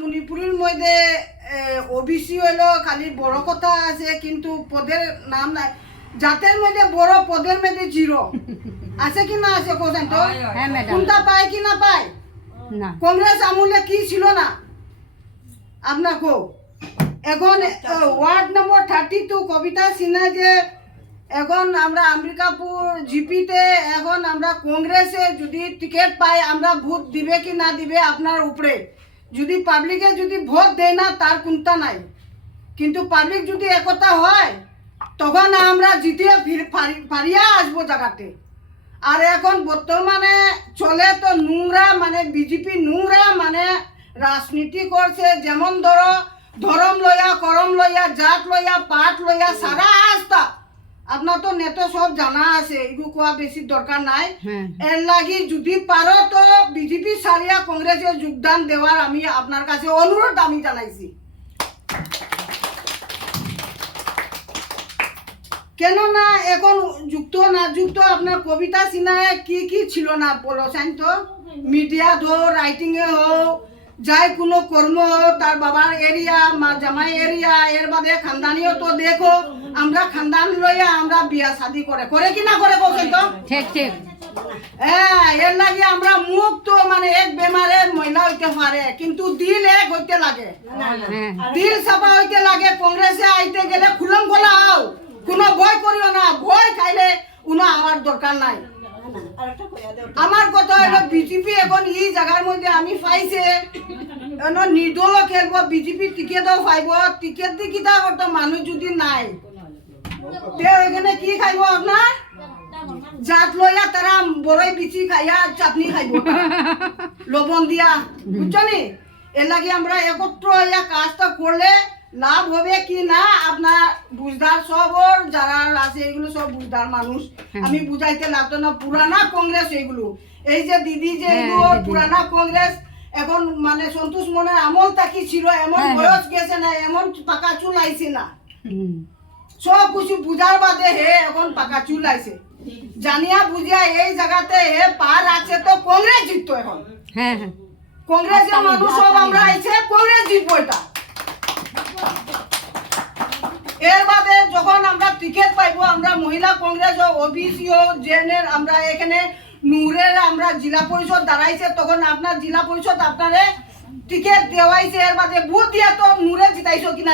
মণিপুরের মধ্যে ওবিসি হলো খালি বড় কথা আছে, কিন্তু পদের নাম নাই। জাতের মধ্যে বড়, পদের মধ্যে জিরো আছে কি না আছে? কোথায় তো কোনটা পায় কি না পায়? কংগ্রেস আমলে কি ছিল না আপনাকে? এখন ওয়ার্ড নম্বর 32 কবিতা সিনহা যে এখন আমরা আম্বিকাপুর জিপিতে এখন আমরা কংগ্রেসে যদি টিকিট পাই, আমরা ভোট দিবে কি না দিবে আপনার উপরে। যদি পাবলিকে যদি ভোট দেয় না তার কোনটা নাই, কিন্তু পাবলিক যদি একতা হয় তখন আমরা জিতিয়ে ফারিয়া আসবো জায়গাতে। আর এখন বর্তমানে চলে তো নোংরা, মানে বিজেপি নোংরা মানে রাজনীতি করছে। যেমন ধরো ধরম লইয়া, করম লইয়া, জাত লইয়া, পাট লইয়া, সারা আস্থা আপনার তো নেতা সব জানা আছে, এগুলো কোয়া বেশি দরকার নাই। এর লাগি যদি পারো তো বিজেপি সারিয়া কংগ্রেসে যোগদান দেওয়ার আমি আপনার কাছে অনুরোধ আমি জানাইছি। কেননা এখন যুক্ত না যুক্ত আপনার কবিতা সিনহায় কি কি ছিল না বলছেন তো, মিডিয়া ধো, রাইটিং এ হোক, যাই কোনো কর্ম হোক, তার বাবার এরিয়া, মা জামাই এরিয়া, এর বাদে খানদানিও তো দেখো আমরা খানদান লইয়া আমরা বিয়া শাদি করে কি না করে বলছেন তো? ঠিক ঠিক। হ্যাঁ, এর লাগে আমরা মুখ তো মানে এক বেমারের মহিলা হইতে পারে, কিন্তু দিল এক হইতে লাগে, দিল সাফা হইতে লাগে। কংগ্রেসে আইতে গেলে খুলম খোলা হও, কোনো ভয় করিও না। ভয় খাইলে কোনো আমার দরকার নাই। আমার কথা হলো বিজেপি এখন এই জায়গার মধ্যে আমি পাইছে নির্দলও খেলবো, বিজেপি টিকেটও পাইব। টিকেট দিয়ে কিতা করতো মানুষ যদি নাই এখানে কি খাইব আপনার? জাত লইয়া তারা বড়ই বিচি খাইয়া চাটনি খাইব লবণ দিয়া, বুঝছো নি? এর লাগে আমরা একত্র হইয়া কাজটা করলে লাভ হবে কি না আপনার বুঝদার সবর যারা আছে, এগুলো সব বুঝদার মানুষ। আমি বুঝাইতে লাগতো না। পুরানা কংগ্রেস এগুলো, এই যে দিদি যে এগুলো পুরানা কংগ্রেস এখন মানে সন্তোষ মনের আমল তাকি ছিল, এমন বয়স গেছে না, এমন পাকা চুল আইছে না, সব কিছু বুঝার বাদে হে এখন পাকা চুল আইছে। জানিয়া বুঝিয়া এই জায়গাতে হে পার আছে তো কংগ্রেস জিততো এখন। কংগ্রেসের মানুষ সব আমরা আইছে, কংগ্রেস জিতবো এটা। এর বাদে যখন আমরা টিকিট পাইবো, আমরা মহিলা কংগ্রেস ও ওবিসি ও জেনের আমরা এখানে নূরের আমরা জেলা পরিষদ দাঁড়াইছে, তখন আপনার জেলা পরিষদ আপনারে টিকিট দেওয়াইছে। এর বাদে ভোট দিয়া তো নূরে জিতাইছো কিনা?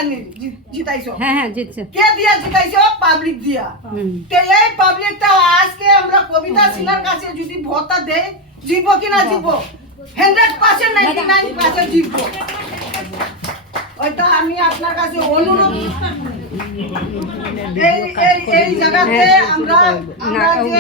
জিতাইছো। কে দিয়া জিতাইছো? পাবলিক দিয়া। তো এই পাবলিকটা আজকে আমরা কবিতা সিনহার কাছে যদি ভোটটা দেই, জিতবো কিনা? জিতবো 100%, 99% জিতবো। ওইটা আমি আপনার কাছে অনুরোধ, এই জায়গাতে আমরা যে